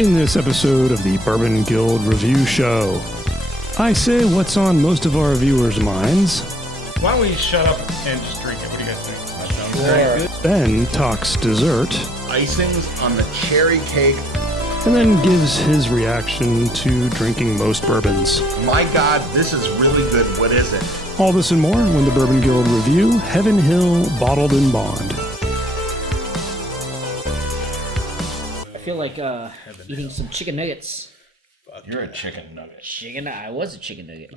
In this episode of the Bourbon Guild Review Show, I say what's on most of our viewers' minds. Why don't we shut up and just drink it? What do you guys think? That sounds very good. Ben talks dessert, Icings on the cherry cake. and then gives his reaction to drinking most bourbons. My God, this is really good. What is it? All this and more when the Bourbon Guild Review, Heaven Hill Bottled in Bond. I feel like eating some chicken nuggets. You're a chicken nugget. I was a chicken nugget.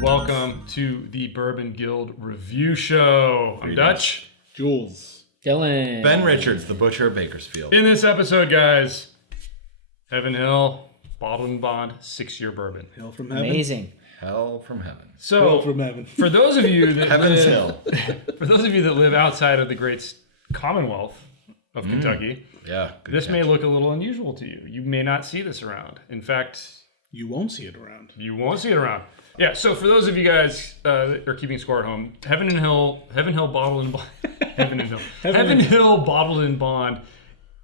Welcome to the Bourbon Guild Review Show. I'm Dutch. Jules. Dylan. Ben Richards, the butcher of Bakersfield. In this episode, guys, Heaven Hill Bottled in Bond 6-year bourbon. Hell from heaven. Amazing. Hell from heaven. So, Hell from heaven. for those of you that Heaven's Hill. for those of you that live outside of the great Commonwealth of Kentucky, Yeah. good this may catch. look a little unusual to you. You may not see this around. In fact, You won't see it around. you won't see it around. Yeah, so for those of you guys that are keeping score at home, Heaven Hill Bottled in Bond, Heaven Hill Bottled in Bond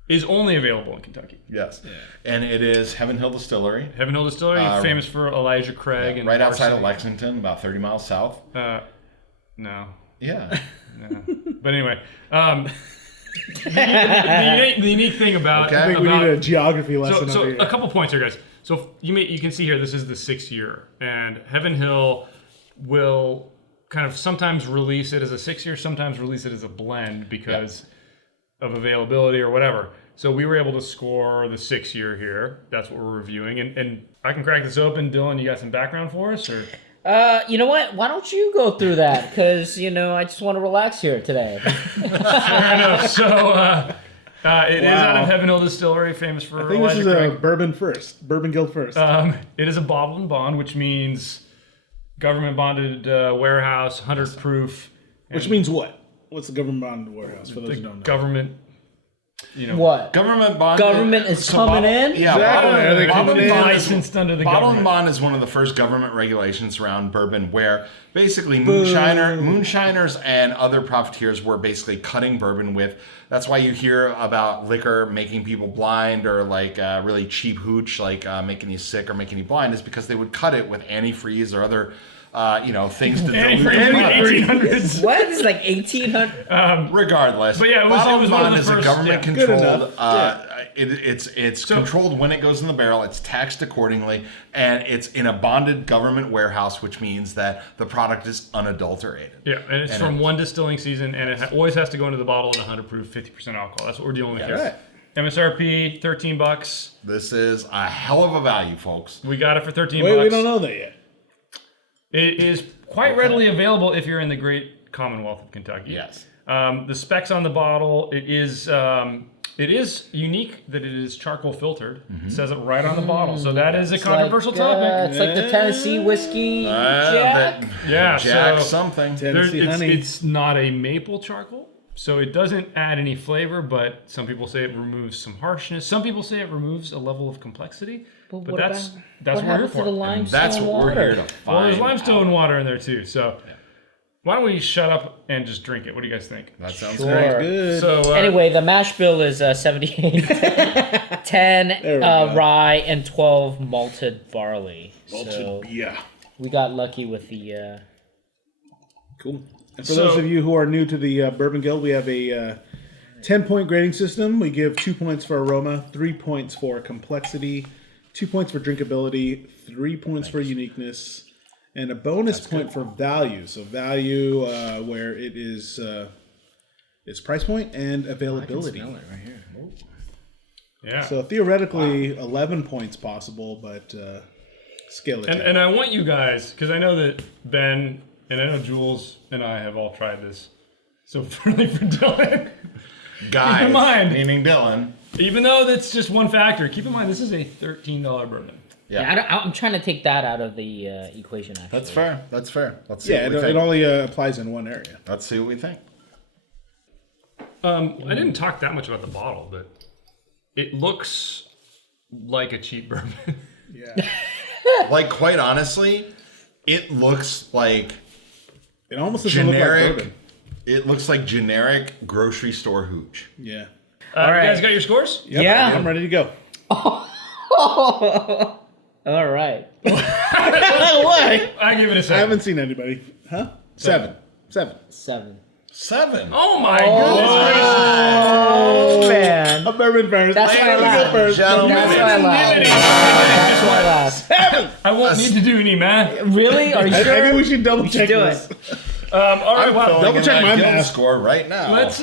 is only available in Kentucky. Yes. Yeah. And it is Heaven Hill Distillery. Heaven Hill Distillery, famous for Elijah Craig and Right outside of Varsity. Lexington, about 30 miles south. No. Yeah. But anyway, the unique thing about Okay. I think we need a geography lesson so over here. a couple points here, guys. So you can see here, this is the 6th year, and Heaven Hill will kind of sometimes release it as a 6-year, sometimes release it as a blend because of availability or whatever. So we were able to score the 6-year here. That's what we're reviewing, and I can crack this open. Dylan, you got some background for us, or? You know what? Why don't you go through that? Because, I just want to relax here today. Fair enough. So it is out of Heaven Hill Distillery, famous for I think this Elijah is a Craig. Bourbon Guild first. It is a bottled in bond, which means government bonded warehouse, 100 proof. Which means what? What's the government bond warehouse for those The who don't know? government, What? Government bond. Government is coming in? Yeah. Exactly. Are they Bottled coming in in? bond is- licensed under the Bottled in government. bond is one of the first government regulations around bourbon where basically moonshiners and other profiteers were basically cutting bourbon with. That's why you hear about liquor making people blind or like really cheap hooch, like making you sick or making you blind, is because they would cut it with antifreeze or other things to dilute the product. 1800s. What? It's like 1800? Regardless, But yeah, it was bottled one of bond the is first- a government Good controlled. enough. It's controlled when it goes in the barrel. It's taxed accordingly, and it's in a bonded government warehouse, which means that the product is unadulterated. Yeah, and it's from one distilling season, and it always has to go into the bottle at 100 proof, 50% alcohol. That's what we're dealing with here. Right. MSRP, $13. This is a hell of a value, folks. We got it for 13 Wait, bucks. we don't know that yet. It is quite readily available if you're in the great Commonwealth of Kentucky. Yes. The specs on the bottle, it is unique that it is charcoal filtered. It says it right on the bottle, so that is a controversial topic. It's like the Tennessee whiskey Jack. Yeah, Jack so something. Tennessee honey. it's not a maple charcoal, so it doesn't add any flavor, but some people say it removes some harshness. Some people say it removes a level of complexity, but what that's about- what we're here happened for. to the And limestone that's what water? we're here to find. Well, there's limestone out. water in there too, so why don't we shut up and just drink it? What do you guys think? That sounds Sure. great. Good. So Anyway, the mash bill is 78, 10 we go. rye, and 12 malted barley. So Yeah. we got lucky with the... Cool. And for those of you who are new to the Bourbon Guild, we have a 10-point grading system. We give 2 points for aroma, 3 points for complexity, 2 points for drinkability, 3 points for uniqueness, and a bonus point for value. So value where it is its price point and availability. yeah. So theoretically, 11 points possible, but scale it down. And I want you guys, because I know that Ben and I know Jules and I have all tried this. So really for Dylan, Guys, keep in mind, meaning Dylan. even though that's just one factor, keep in mind this is a $13 bourbon. Yeah, I'm trying to take that out of the equation, actually. That's fair. That's fair. Let's see Yeah, what we it think. only applies in one area. Let's see what we think. I didn't talk that much about the bottle, but it looks like a cheap bourbon. Yeah. Like, quite honestly, it looks like It almost doesn't look like generic. bourbon. It looks like generic grocery store hooch. Yeah. All right. You guys got your scores? Yep, Yeah. I'm ready to go. All right. Why? I give it a 7. I haven't seen anybody. Huh? 7. 7. 7. Oh my goodness gracious. Oh man. A bourbon first. That's why I I'm gonna laughed. go first. Gentlemen. That's why I laughed. That's why I laughed. I won't need to do any math. Really? Are you I sure? think we should double check do this. All right, I'm well, filling double in check that my guild math. score right now. let's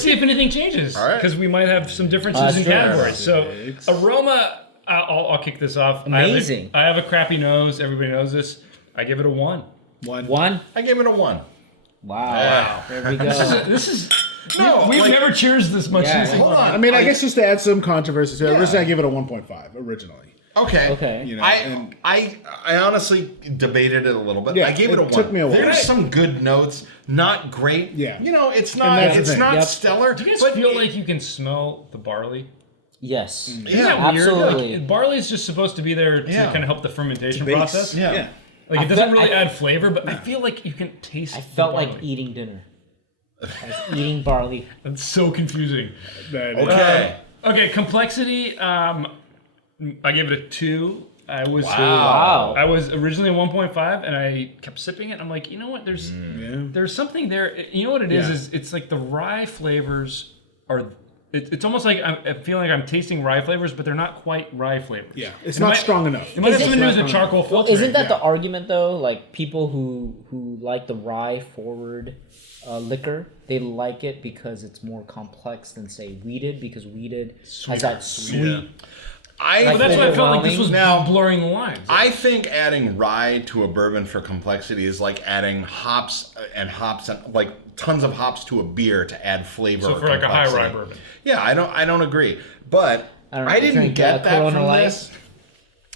see if anything changes. All right. Because we might have some differences in sure. categories. So aroma, I'll kick this off. Amazing. I have a crappy nose. Everybody knows this. I give it a 1. 1. I gave it a 1. Wow. There we go. This is No, we've like- never cheersed this much. Yeah. Since Hold on. I mean, I guess just to add some controversy to it, originally I gave it a 1.5 originally. Okay. Okay. You know, I honestly debated it a little bit. Yeah, I gave it a 1. took me a while. There's some good notes, not great. Yeah. You know, it's And not that's the it's thing. not Yep. stellar. Do you guys but feel it- like you can smell the barley? Yes. Isn't Yeah, that weird? absolutely. Like, barley is just supposed to be there to Yeah. kind of help the fermentation base. process. Yeah. Yeah. Like it I doesn't felt- really I- add flavor, but I feel like you can taste. I felt the like barley. eating dinner. I was eating barley. That's so confusing. That is- Okay. Okay, complexity. I gave it a 2. I was Wow. I was originally a 1.5, and I kept sipping it. I'm like, you know what? There's Yeah. something there. You know what it is? Yeah. Is it's like the rye flavors are. It's almost like I'm feeling like I'm tasting rye flavors, but they're not quite rye flavors. Yeah. It's It not might- strong enough. It might have Is something to do it- with the charcoal Well, filtering. isn't that yeah. the argument though? Like people who like the rye forward liquor, they like it because it's more complex than say weeded, because weeded has that sweet. I Well, that's why I felt like this was Now- blurring the lines. I think adding rye to a bourbon for complexity is like adding hops and like tons of hops to a beer to add flavor. So or for like a high complexity. rye bourbon. Yeah, I don't agree. But I don't know, I didn't drink, get that Corona from Light? this.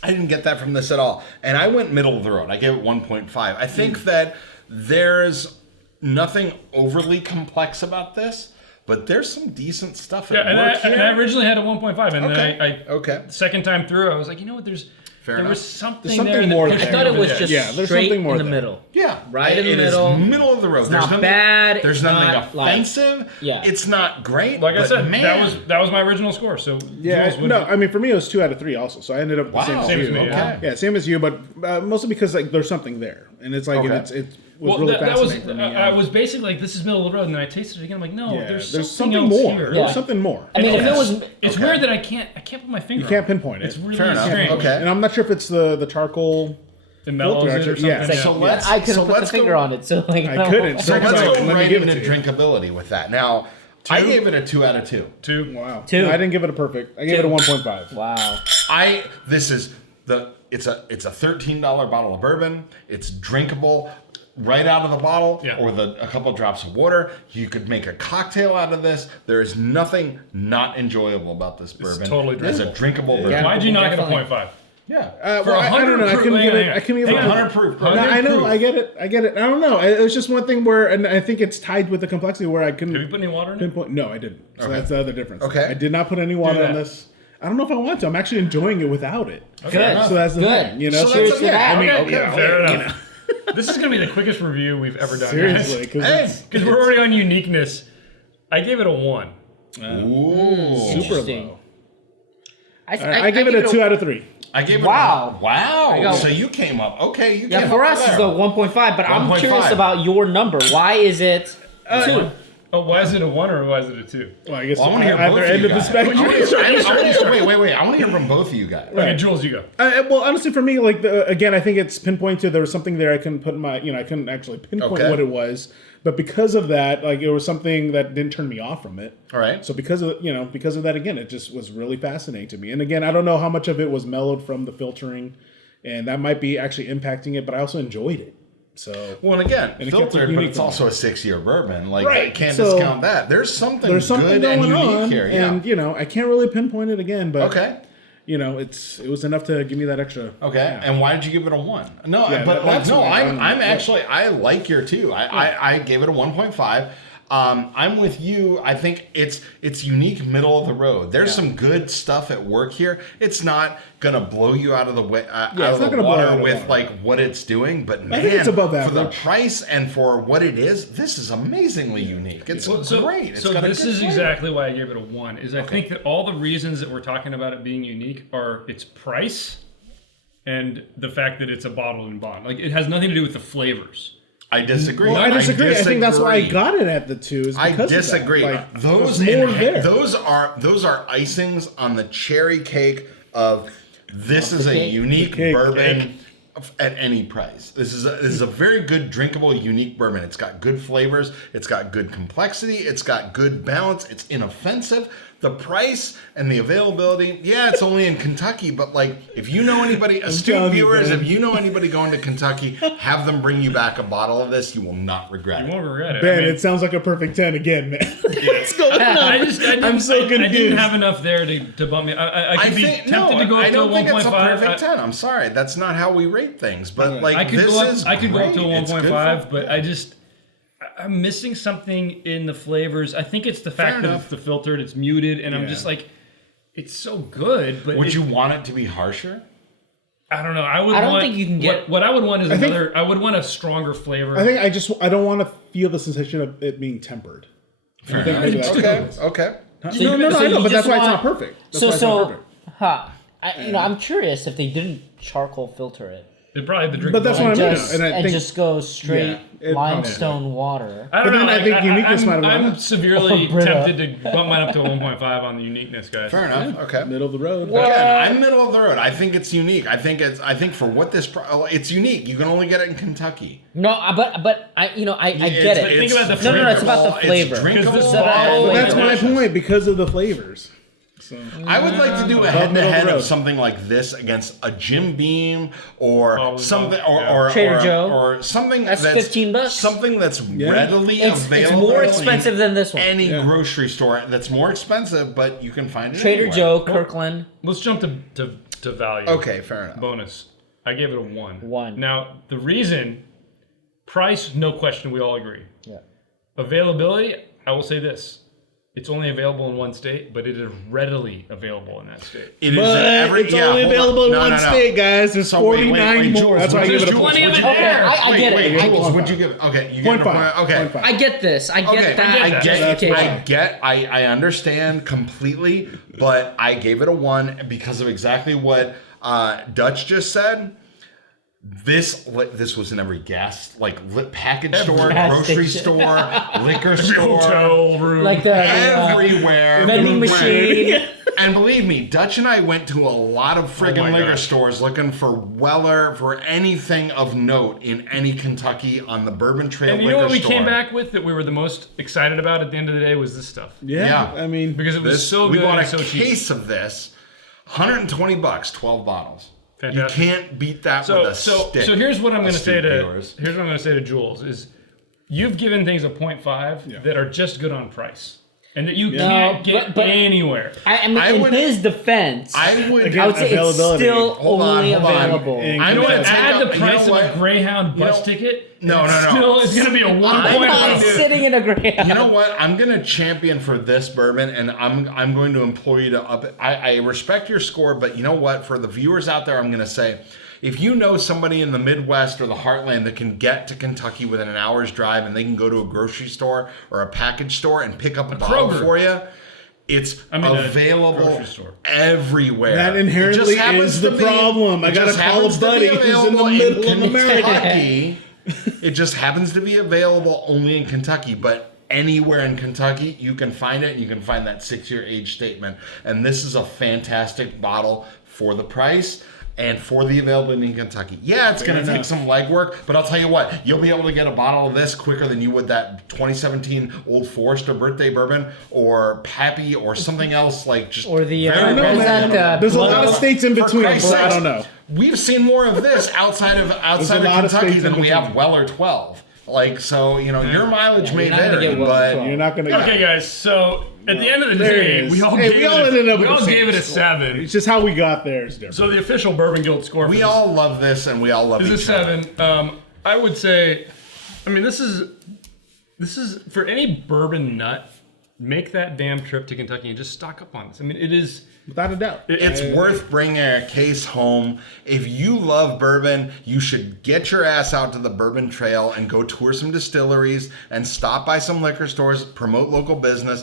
I didn't get that from this at all. And I went middle of the road. I gave it 1.5. I think that there's nothing overly complex about this, but there's some decent stuff Yeah, at and work here. I originally had a 1.5, and Okay. then I Okay. second time through, I was like, you know what? There enough. was something, There's something there more that there. I thought it was Yeah. just Yeah, there's straight something more in the there. middle. Yeah, Right in the it is middle. middle of the road. It's There's not nothing bad, There's it's nothing not, like- offensive. Yeah. It's not great. Like I but said, man, that was my original score. So Yeah, Jules, what no, did you- I mean for me it was 2 out of 3 also, so I ended up the same Wow. as Same you. as me, yeah. Yeah, same as you, but mostly because like there's something there, and it's like Okay. it was well, really that was fascinating for me. I was basically like, this is middle of the road, and then I tasted it again. I'm like, no, yeah, there's there's something something else more. here. Yeah. There's something more. I mean, if it was It's Okay. weird that I can't put my finger. You can't on pinpoint it. It's really Fair enough. strange. Okay. And I'm not sure if it's the charcoal. It mellows Filter, it or actually, something. yeah. It's like, So let's- I couldn't so put the let's finger go- on it, so like I couldn't. So Let let's me go right give it into to you. drinkability with that. Now, I gave it a 2 out of 2. 2. Wow. 2. No, I didn't give it a perfect. I gave it a 1.5. Wow. It's a $13 bottle of bourbon. It's drinkable right out of the bottle, Yeah. or a couple drops of water. You could make a cocktail out of this. There is nothing not enjoyable about this bourbon. totally It's a drinkable bourbon. Why'd you not get a Definitely. 0.5? Yeah. Well, I don't know. I couldn't give it. I couldn't give it. Hang on. 100 proof. No, I know. proof. I get it. I don't know. It was just one thing where, and I think it's tied with the complexity where I couldn't Have you put any water in it? pinpoint. No, I didn't. So that's the other difference. Okay. I did not put any water that. on this. I don't know if I want to. I'm actually enjoying it without it. Good. So that's the Good. thing. You know. So So that's it's, okay. yeah. I mean, Okay, yeah, fair you enough. This is going to be the quickest review we've ever done. seriously, because Hey. Because we're already on uniqueness. I gave it a 1. Ooh. super Interesting. low. I I give it a 2 out of 3. I gave it Wow. Wow. go- So you came up. Okay, you Yeah, came for up us it's there. a 1.5, but I'm 1.5. curious about your number. Why is it 2? Oh, why is it a 1 or why is it a 2? Well, I guess Well, I want to hear either both of end you of the guys. spectrum. Wait. I want to hear from both of you guys. Okay, Jules, you go. Well, honestly, for me, like again, I think it's pinpointed. There was something there I couldn't put my, I couldn't actually pinpoint Okay. what it was. But because of that, like it was something that didn't turn me off from it. All right. So because of that, again, it just was really fascinating to me. And again, I don't know how much of it was mellowed from the filtering, and that might be actually impacting it. But I also enjoyed it. So Well, and again, it kept it filtered, but unique it's on also a 6-year bourbon. Like, Right, I can't so discount that. There's something there's something good going and unique on, here. Yeah. and I can't really pinpoint it again. But Okay. it was enough to give me that extra. Okay. Yeah. And why did you give it a 1? No, Yeah, but that's no, what I'm actually, I like your 2. I gave it a 1.5. I'm with you. I think it's unique, middle of the road. There's some good stuff at work here. It's not gonna blow you out of the way, out of the water with like what it's doing, but man, it's above for the average. price and for what it is, this is amazingly unique. It's great. It's got this a good is flavor. exactly why I gave it a 1. I think that all the reasons that we're talking about it being unique are its price and the fact that it's a bottled in bond. Like it has nothing to do with the flavors. I disagree. Well, I disagree. I think that's why I got it at the 2. Is I because disagree. Of that. Like, Those there's more there. those are icings on the cherry cake of this is a unique bourbon at any price. This is a very good drinkable unique bourbon. It's got good flavors, it's got good complexity, it's got good balance, it's inoffensive. The price and the availability, yeah, it's only in Kentucky, but like if you know anybody, astute viewers, if you know anybody going to Kentucky, have them bring you back a bottle of this. You will not regret it. You won't regret it. Ben, it sounds like a perfect 10 again, man. What's going on? I'm so confused. I didn't have enough there to bump me. I could be tempted to go up I to don't a think 1.5. it's a perfect 10. I'm sorry. That's not how we rate things. But like I could this go up, is I could go up great. to a It's good 1.5, for- but I'm missing something in the flavors. I think it's the fact that it's the filtered, it's muted, and I'm just like, it's so good. But Would you want it to be harsher? I don't know. I don't think you can get. What I would want is I would want a stronger flavor. I think I don't want to feel the sensation of it being tempered. Fair think maybe enough. that's Okay. No, I know, you but that's just why it's want- not perfect. That's why it's not perfect. I'm curious if they didn't charcoal filter it. It probably the drink. But that's what I mean. Just, And I and think just go straight it limestone water. I don't But know. then I think uniqueness might have I'm won. severely Or Brita. tempted to bump mine up to a 1.5 on the uniqueness, guys. Fair enough. Okay. middle of the road. Again, I'm middle of the road. I think it's unique. I think for what this it's unique. You can only get it in Kentucky. No, but I get it. Think about the No, it's about the flavor. It's drinkable. Because this- bottle. That's my point because of the flavors. So, I would like to do a middle of head-to-head the road. of something like this against a Jim Beam or Probably something, not. or Trader Joe. or something That's that's $15. Something that's readily It's available. more in expensive than this one. Any grocery store that's more expensive, but you can find it. Trader anywhere. Joe, Kirkland. Let's jump to value. Okay, fair enough. Bonus. I gave it a 1. 1. Now, the reason, price, no question, we all agree. Yeah. Availability, I will say this. It's only available in one state, but it is readily available in that state. It is but it's only available in one state, guys. There's So wait, 49 more. Jules, That's why I give it a There's plenty of point. it there. I get it. Wait, I Jules, get what'd you give? Okay, you Point gave it a five. point. Okay. Point five. I get this. I get Okay, that. I understand completely, but I gave it a 1 because of exactly what Dutch just said. This was in every package store, gas grocery station. store, liquor store, Hotel room. Like the everywhere. vending machine. And believe me, Dutch and I went to a lot of friggin' my liquor gosh. stores looking for Weller, for anything of note in any Kentucky on the Bourbon Trail And you liquor know what we store. came back with that we were the most excited about at the end of the day was this stuff. Yeah, Yeah. I mean, Because it was so We good bought and a so cheap. case of this, $120, 12 bottles. Fantastic. You can't beat that with a stick. So here's what I'm going to say Astute to viewers. here's what I'm going to say to Jules is you've given things a 0.5 that are just good on price and that you can't get but- anywhere. I mean, in his defense, I would. Again, I would say it's availability. still Hold on, only hold on. available. And I'm You know gonna what? take Add up- the you know price of what? a Greyhound bus know- ticket. No, and no, no. Still, it's going to be a 1.5. I'm sitting in a Greyhound. You know what? I'm gonna champion for this bourbon, and I'm going to implore you to up it. I respect your score, but you know what? For the viewers out there, I'm gonna say, if you know somebody in the Midwest or the Heartland that can get to Kentucky within an hour's drive, and they can go to a grocery store or a package store and pick up a bottle Kroger. for you, it's a available grocery store. everywhere. That It inherently just happens is to the be- problem. I it gotta just call a happens to be buddy who's in the available middle of America. Kentucky. It just happens to be available only in Kentucky, but anywhere in Kentucky, you can find it. You can find that 6-year age statement. And this is a fantastic bottle for the price and for the availability in Kentucky. Yeah, it's going to take some legwork, but I'll tell you what, you'll be able to get a bottle of this quicker than you would that 2017 Old Forester birthday bourbon or Pappy or something else like just Or the, very I don't know, rare. man. There's a lot of states in For between, Christ's so I sakes, don't know. We've seen more of this outside of a lot of Kentucky states than in we have between. Weller 12. Like, so, you know, your mileage may you're not gonna vary, get Weller but 12. You're not gonna. Okay, guys. So at the end of the There it day, is. we all Hey, gave we all it ended up we with all the gave same it a score. 7. It's just how we got there is different. So the official Bourbon Guild score. we for all love this and we all love this is each a other. 7. I would say, I mean, this is this is for any bourbon nut. Make that damn trip to Kentucky and just stock up on this. I mean, it is Without a doubt. It's worth bringing a case home. If you love bourbon, you should get your ass out to the Bourbon Trail and go tour some distilleries and stop by some liquor stores, promote local business,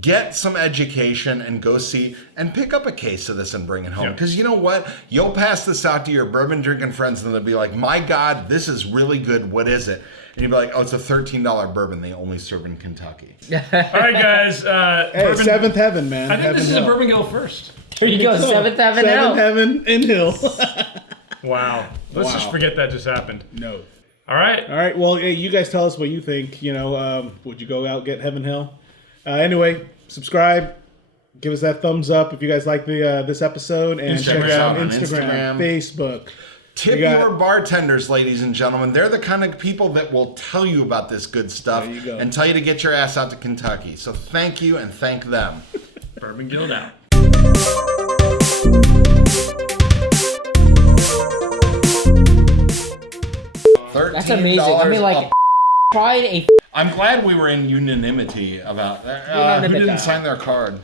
get some education and go see and pick up a case of this and bring it home. Because you know what? You'll pass this out to your bourbon drinking friends and they'll be like, my God, this is really good. What is it? And you'll be like, oh, it's a $13 bourbon they only serve in Kentucky. All right, guys. Hey, Seventh Heaven, man. I think Heaven this is Hill. a Bourbon Guild first. There you go, Seventh Heaven Seventh Hill. Heaven in Hill. Wow. Let's just forget that just happened. No. All right. All right. Well, hey, you guys tell us what you think. You know, would you go out and get Heaven Hill? Anyway, subscribe. Give us that thumbs up if you guys like the this episode, and check out on Instagram, Facebook. Tip your bartenders, ladies and gentlemen. They're the kind of people that will tell you about this good stuff There you go. and tell you to get your ass out to Kentucky. So thank you and thank them. Bourbon Guild out. That's amazing. I mean, like, tried a I'm glad we were in unanimity about who Unanimity. didn't sign their card.